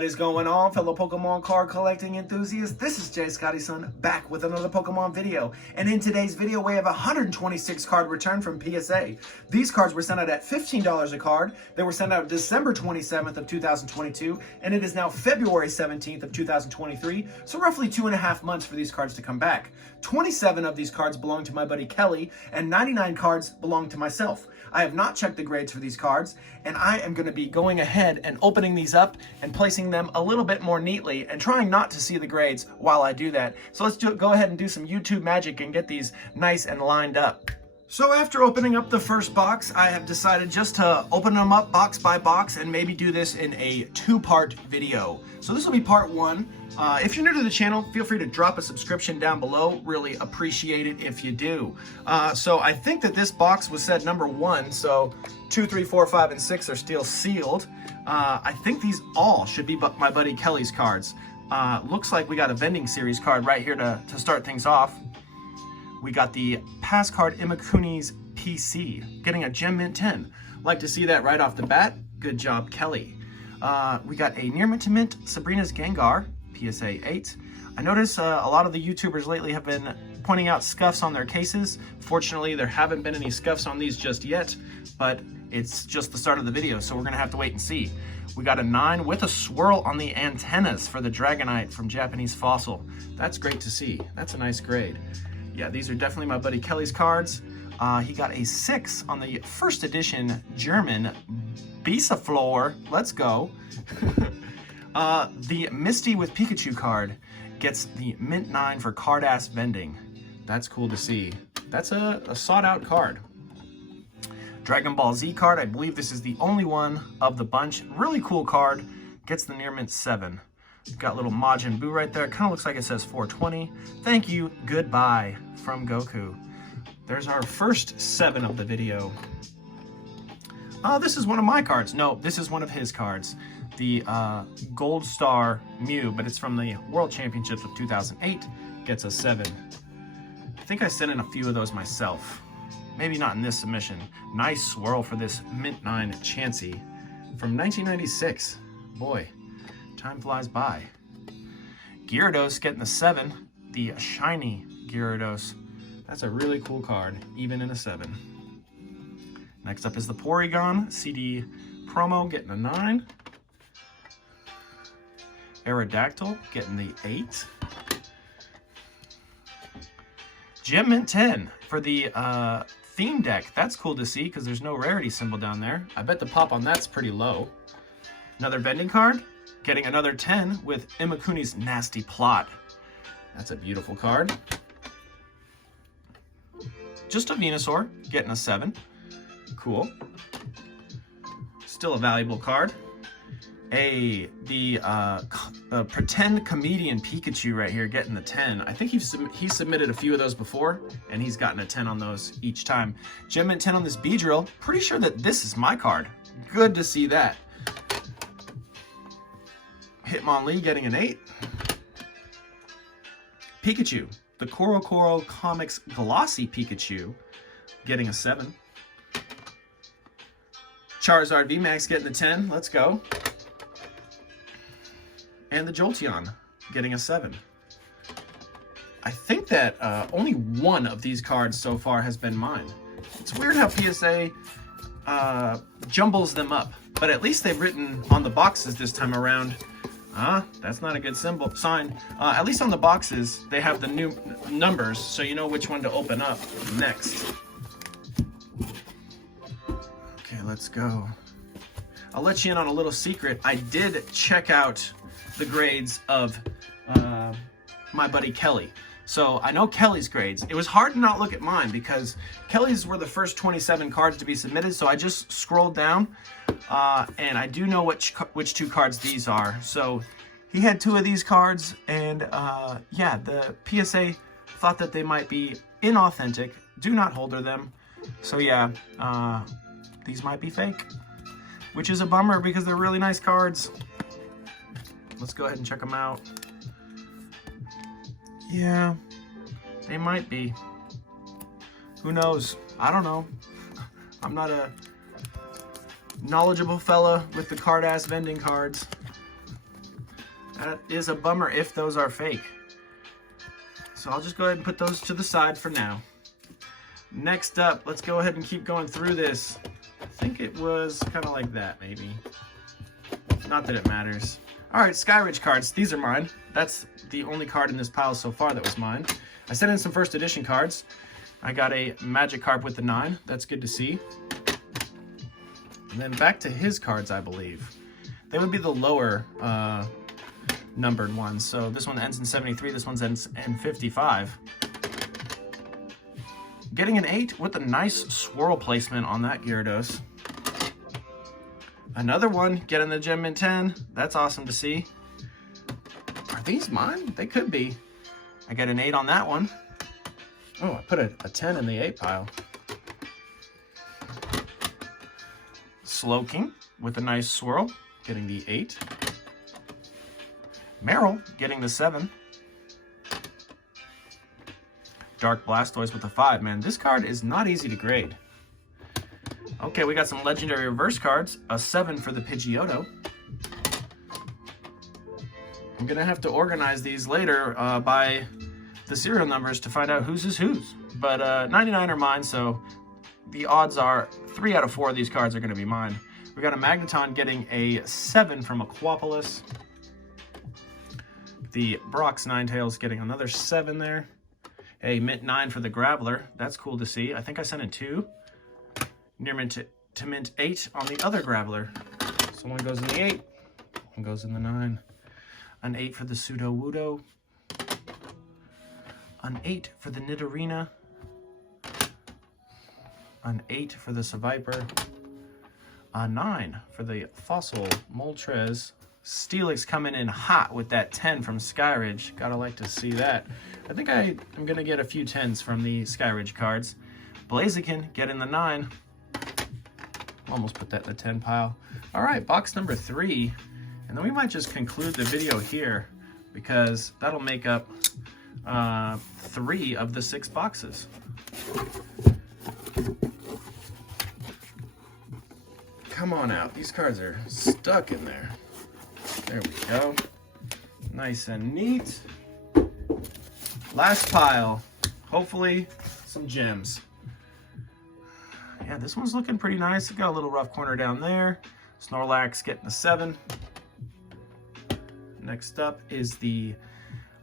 What is going on, fellow Pokemon card collecting enthusiasts? This is Jay Scotty's son, back with another Pokemon video. And in today's video, we have a 126 card return from PSA. These cards were sent out at $15 a card. They were sent out December 27th of 2022, and it is now February 17th of 2023, so roughly 2.5 months for these cards to come back. 27 of these cards belong to my buddy Kelly, and 99 cards belong to myself. I have not checked the grades for these cards, and I am going to be going ahead and opening these up and placing them a little bit more neatly and trying not to see the grades while I do that. So let's go ahead and do some YouTube magic and get these nice and lined up. So after opening up the first box, I have decided just to open them up box by box and maybe do this in a two-part video. So this will be part one. If you're new to the channel, feel free to drop a subscription down below. Really appreciate it if you do. So I think that this box was set number 1, so 2, 3, 4, 5, and 6 are still sealed. I think these all should be my buddy Kelly's cards. Looks like we got a vending series card right here to start things off. We got the pass card Imakuni's PC, getting a Gem Mint 10. Like to see that right off the bat. Good job, Kelly. We got a Near Mint to Mint Sabrina's Gengar, PSA 8. I notice a lot of the YouTubers lately have been pointing out scuffs on their cases. Fortunately, there haven't been any scuffs on these just yet, but it's just the start of the video, so we're gonna have to wait and see. We got a 9 with a swirl on the antennas for the Dragonite from Japanese Fossil. That's great to see. That's a nice grade. Yeah, these are definitely my buddy Kelly's cards. He got a 6 on the first edition German Bisaflor. Let's go. The Misty with Pikachu card gets the Mint 9 for card ass vending. That's cool to see. That's a sought out card. Dragon Ball Z card, I believe this is the only one of the bunch. Really cool card. Gets the Near Mint 7. Got little Majin Buu right there. Kind of looks like it says 420. Thank you, goodbye from Goku. There's our first 7 of the video. This is one of my cards. No, this is one of his cards. The Gold Star Mew, but it's from the World Championships of 2008. Gets a 7. I think I sent in a few of those myself. Maybe not in this submission. Nice swirl for this Mint 9 Chansey from 1996. Boy, time flies by. Gyarados getting a 7. The shiny Gyarados. That's a really cool card, even in a 7. Next up is the Porygon CD Promo, getting a 9. Aerodactyl, getting the 8. Gem Mint 10 for the theme deck. That's cool to see because there's no rarity symbol down there. I bet the pop on that's pretty low. Another vending card, getting another 10 with Imakuni's Nasty Plot. That's a beautiful card. Just a Venusaur, getting a 7. Cool. Still a valuable card. The Pretend Comedian Pikachu right here, getting the 10. I think he's submitted a few of those before, and he's gotten a 10 on those each time. Gem Mint 10 on this Beedrill. Pretty sure that this is my card. Good to see that. Hitmonlee getting an 8. Pikachu, the Koro Comics Glossy Pikachu, getting a 7. Charizard VMAX getting the 10. Let's go. And the Jolteon getting a 7. I think that only one of these cards so far has been mine. It's weird how PSA jumbles them up, but at least they've written on the boxes this time around. That's not a good sign. At least on the boxes, they have the new numbers, so you know which one to open up next. Okay, let's go. I'll let you in on a little secret. I did check out the grades of my buddy Kelly. So I know Kelly's grades. It was hard to not look at mine because Kelly's were the first 27 cards to be submitted, so I just scrolled down. And I do know which 2 cards these are. So he had 2 of these cards, and yeah, the PSA thought that they might be inauthentic. Do not holder them. So yeah, these might be fake, which is a bummer because they're really nice cards. Let's go ahead and check them out. Yeah, they might be. Who knows? I don't know. I'm not a knowledgeable fella with the card ass vending cards. That is a bummer if those are fake. So I'll just go ahead and put those to the side for now. Next up, let's go ahead and keep going through this. I think it was kind of like that, maybe. Not that it matters. All right, Skyridge cards. These are mine. That's the only card in this pile so far that was mine. I sent in some first edition cards. I got a Magikarp with the 9. That's good to see. And then back to his cards, I believe. They would be the lower numbered ones. So this one ends in 73. This one ends in 55. Getting an 8 with a nice swirl placement on that Gyarados. Another one getting the Gem Mint 10. That's awesome to see. Are these mine? They could be. I get an 8 on that one. Oh, I put a 10 in the 8 pile. Slowking with a nice swirl, getting the 8. Meryl getting the 7. Dark Blastoise with a 5. Man, this card is not easy to grade. Okay, we got some legendary reverse cards. A 7 for the Pidgeotto. I'm gonna have to organize these later by the serial numbers to find out whose is whose. But 99 are mine, so the odds are 3 out of 4 of these cards are gonna be mine. We got a Magneton getting a 7 from Aquapolis. The Brock's Ninetales getting another 7 there. A Mint 9 for the Graveler. That's cool to see. I think I sent in 2. Near mint to mint 8 on the other Graveler. So one goes in the 8, one goes in the 9. An 8 for the Sudowoodo. An 8 for the Nidorina. An 8 for the Seviper. A 9 for the Fossil Moltres. Steelix coming in hot with that 10 from Skyridge. Gotta like to see that. I think I'm gonna get a few 10s from the Skyridge cards. Blaziken getting the 9. Almost put that in the 10 pile. All right, box number 3. And then we might just conclude the video here because that'll make up 3 of the 6 boxes. Come on out. These cards are stuck in there. There we go. Nice and neat. Last pile. Hopefully some gems. Yeah, this one's looking pretty nice. It got a little rough corner down there. Snorlax getting a 7. Next up is the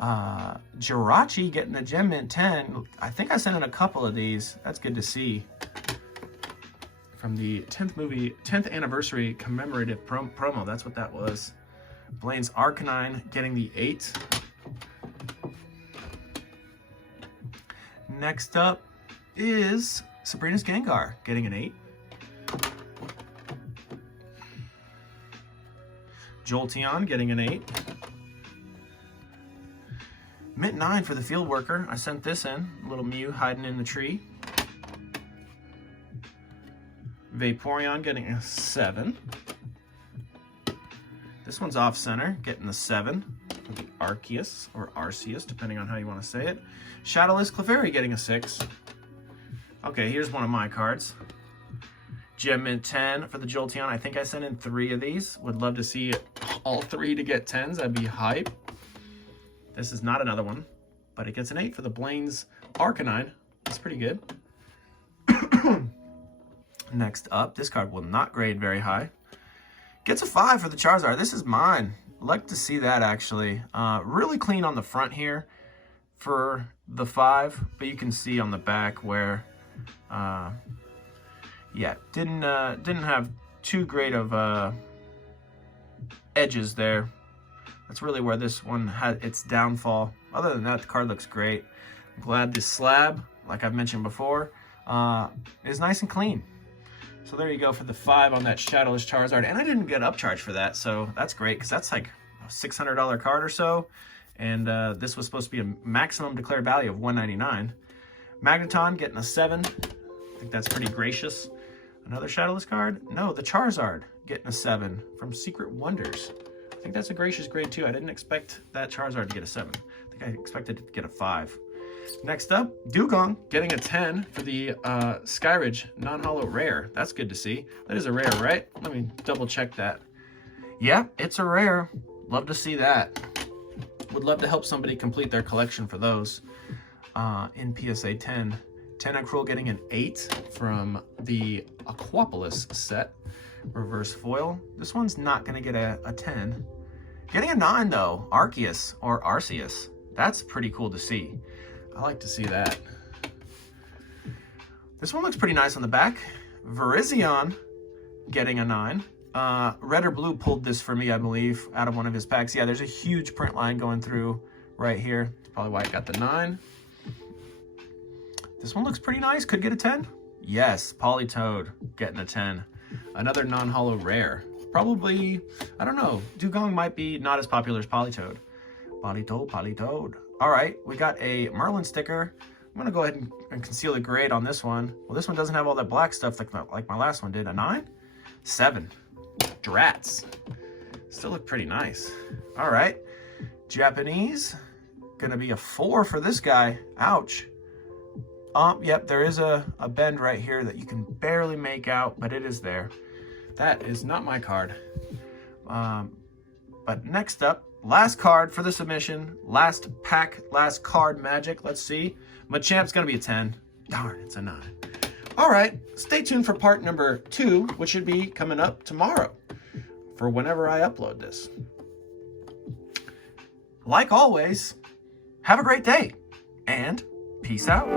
Jirachi getting a Gem Mint 10. I think I sent in a couple of these. That's good to see. From the 10th anniversary commemorative promo. That's what that was. Blaine's Arcanine getting the 8. Next up is Sabrina's Gengar getting an 8. Jolteon getting an 8. Mint 9 for the Field Worker. I sent this in. A little Mew hiding in the tree. Vaporeon getting a 7. This one's off center, getting the 7. The Arceus, or Arceus, depending on how you want to say it. Shadowless Clefairy getting a 6. Okay, here's one of my cards. Gem Mint 10 for the Jolteon. I think I sent in 3 of these. Would love to see all 3 to get 10s. That'd be hype. This is not another one, but it gets an 8 for the Blaine's Arcanine. That's pretty good. Next up, this card will not grade very high. Gets a 5 for the Charizard. This is mine. Like to see that, actually. Really clean on the front here for the 5, but you can see on the back where, yeah, didn't have too great of edges there. That's really where this one had its downfall. Other than that, the card looks great. I'm glad this slab, like I've mentioned before, is nice and clean. So there you go for the 5 on that Shadowless Charizard. And I didn't get upcharged for that, so that's great, because that's like a $600 card or so. And this was supposed to be a maximum declared value of $199. Magneton getting a 7. I think that's pretty gracious. Another Shadowless card? No, the Charizard getting a 7 from Secret Wonders. I think that's a gracious grade too. I didn't expect that Charizard to get a 7. I think I expected it to get a 5. Next up, Dugong getting a 10 for the Skyridge non-holo rare. That's good to see. That is a rare, right? Let me double check that. Yeah, it's a rare. Love to see that. Would love to help somebody complete their collection for those. In PSA 10. Tentacruel getting an 8 from the Aquapolis set. Reverse foil. This one's not going to get a 10. Getting a 9 though. Arceus or Arceus. That's pretty cool to see. I like to see that. This one looks pretty nice on the back. Virizion getting a 9. Red or Blue pulled this for me, I believe, out of one of his packs. Yeah, there's a huge print line going through right here. That's probably why I got the 9. This one looks pretty nice. Could get a 10. Yes, Politoed getting a 10. Another non-holo rare. Probably, I don't know. Dugong might be not as popular as Politoed. Politoed. All right, we got a Merlin sticker. I'm going to go ahead and conceal the grade on this one. Well, this one doesn't have all that black stuff like my last one did. A 9? 7. Drats. Still look pretty nice. All right. Japanese. Going to be a 4 for this guy. Ouch. Yep, there is a bend right here that you can barely make out, but it is there. That is not my card. But next up, last card for the submission. Last pack, last card magic. Let's see. Machamp's going to be a 10. Darn, it's a 9. All right, stay tuned for part number 2, which should be coming up tomorrow for whenever I upload this. Like always, have a great day and peace out.